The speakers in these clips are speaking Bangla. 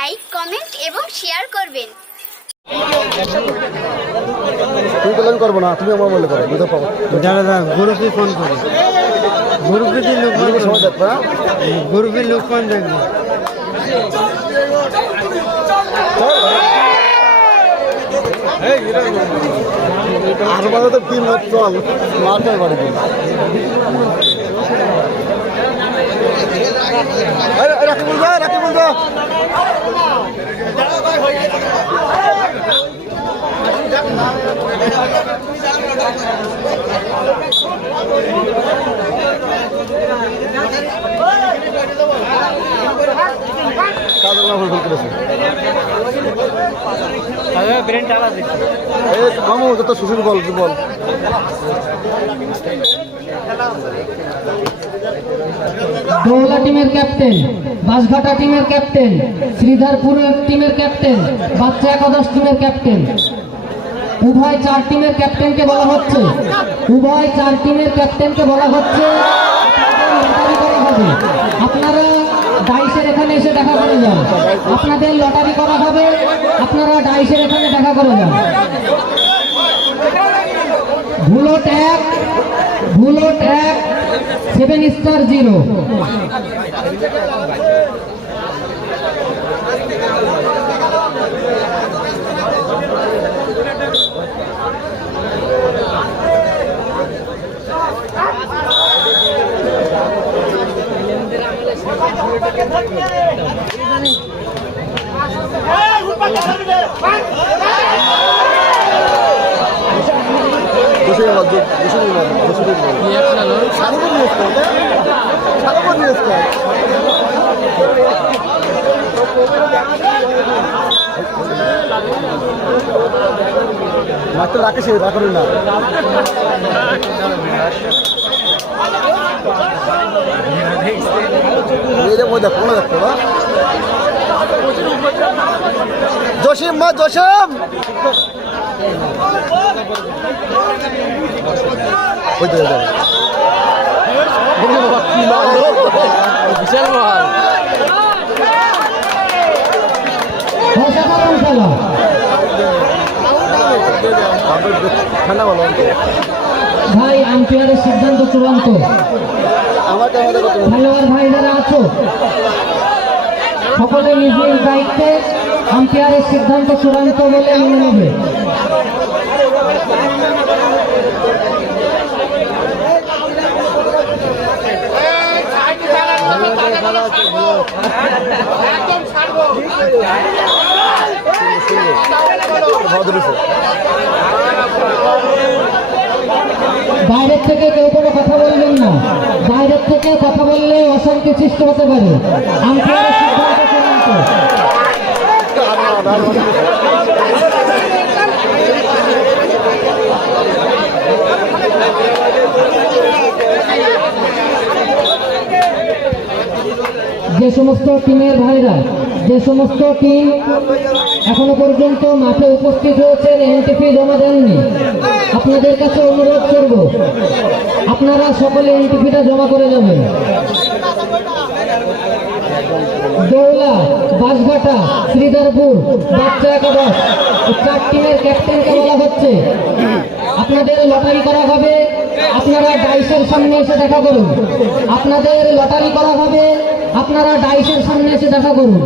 লাইক কমেন্ট এবং শেয়ার করবেন। তুই তো করব না তুমি আমার মনে করো বুঝতে পারো দাদা দাদা গুরুকে ফোন করো। গুরুকে দিয়ে লোক সময় দেখব? গুরুকে লোক ফোন দেখব। আর বাজাতে তিন চল। মাঠে বাড়ি সুশীল বল বল দৌলা টিমের ক্যাপ্টেন, বাঁশঘাটা টিমের ক্যাপ্টেন, শ্রীধরপুর টিমের ক্যাপ্টেন, বাচ্চা একাদশ টিমের ক্যাপ্টেন। উভয় চার টিমের ক্যাপ্টেনকে বলা হচ্ছে। উভয় চার টিমের ক্যাপ্টেনকে বলা হচ্ছে। আপনারা ডাইসের এখানে এসে দেখা করে যান। আপনাদের লটারি করা হবে, আপনারা ডাইসের এখানে দেখা করে যান। ভুলো ট্যাক ভুলো ট্যাক সেভেন স্টার জিরো দুশো বল দুশো বল দুশো বল সারো নিয়ে এসো সারো নিয়ে এসো মাত্র রাখে সে রাখুন না এই যে ওই দেখো ওই দেখো না জসিম মা জসিম! ওই তো বিশাল মহাল ঠান্ডা বলো ভাই আম্পায়ারের সিদ্ধান্ত চূড়ান্ত। আমার খেলোয়াড় ভাই যারা আছো সকলে নিজ নিজ দায়িত্বে আম্পায়ারের সিদ্ধান্ত চূড়ান্ত বলে মেনে নেবে ভদ্রসে বাইরের থেকে কেউ কোনো কথা বলবেন না। বাইরের থেকে কথা বললে অশান্তি সৃষ্টি হতে পারে। যে সমস্ত টিমের ভাইরা, যে সমস্ত টিম এখনও পর্যন্ত মাঠে উপস্থিত হয়েছেন, এনটিপি জমা দেননি। আপনাদের কাছে অনুরোধ করব, আপনারা সকলে এই এনটিপিটা জমা করে যাবেন দৌলা, বাঁশঘাটা, শ্রীধরপুর, বাচ্চা একাদশ চার টিমের ক্যাপ্টেনকে বলা হচ্ছে। আপনাদের লটারি করা হবে, আপনারা ডাইসের সামনে এসে দেখা করুন। আপনাদের লটারি করা হবে, আপনারা ডাইসের সামনে এসে দেখা করুন।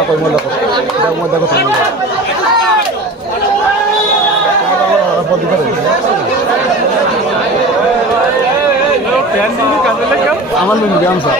মোবাইল কই মোবাইল দেখো দেখো মোবাইল দেখো তুমি আমার মিলবে আমি স্যার।